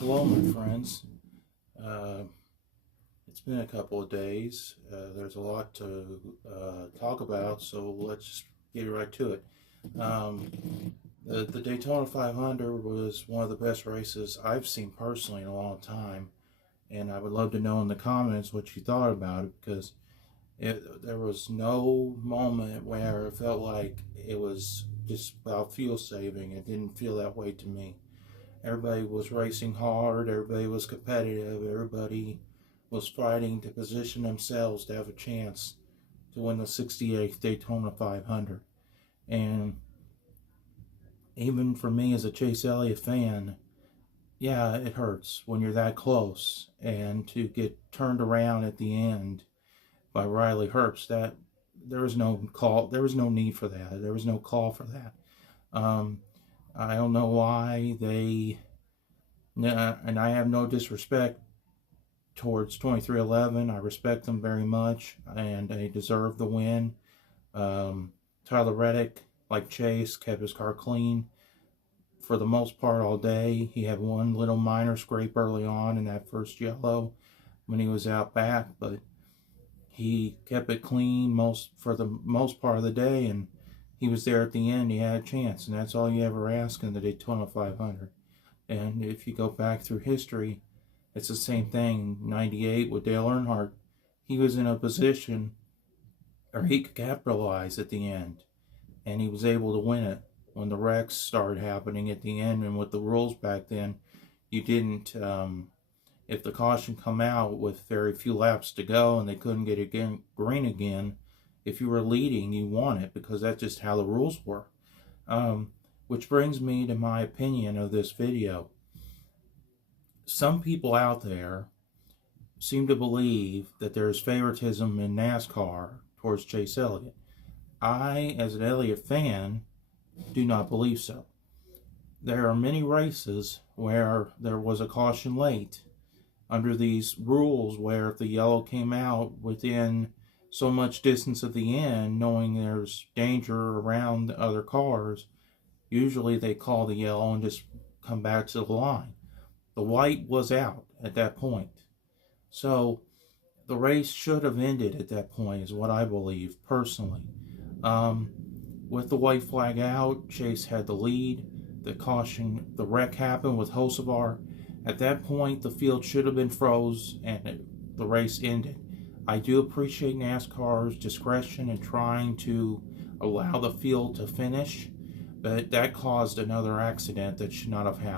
Hello, my friends. Uh, it's been a couple of days. There's a lot to talk about, so let's just get right to it. Um, the Daytona 500 was one of the best races I've seen personally in a long time, and I would love to know in the comments what you thought about it because there was no moment where it felt like it was just about fuel saving. It didn't feel that way to me. Everybody was racing hard, everybody was competitive, everybody was fighting to position themselves to have a chance to win the 68th Daytona 500. And even for me as a Chase Elliott fan, yeah, it hurts when you're that close and to get turned around at the end by Riley Herbst. That there was no call, there was no need for that. There was no call for that. I don't know why they, and I have no disrespect towards 2311. I respect them very much, and they deserve the win. Tyler Reddick, like Chase, kept his car clean for the most part all day. He had one little minor scrape early on in that first yellow when he was out back, but he kept it clean for the most part of the day, and he was there at the end. He had a chance, and that's all you ever ask in the Daytona 500. And if you go back through history, it's the same thing. 98 with Dale Earnhardt, he was in a position or he could capitalize at the end, and he was able to win it. When the wrecks started happening at the end, and with the rules back then, you didn't, if the caution come out with very few laps to go and they couldn't get it green again, if you were leading, you won it, because that's just how the rules were. Which brings me to my opinion of this video. Some people out there seem to believe that there's favoritism in NASCAR towards Chase Elliott. I, as an Elliott fan, do not believe so. There are many races where there was a caution late under these rules, where if the yellow came out within so much distance at the end, knowing there's danger around the other cars, usually they call the yellow and just come back to the line. The white was out at that point. So the race should have ended at that point, is what I believe personally. With the white flag out, Chase had the lead. The caution, the wreck happened with Hocevar. At that point, the field should have been froze and the race ended. I do appreciate NASCAR's discretion in trying to allow the field to finish, but that caused another accident that should not have happened.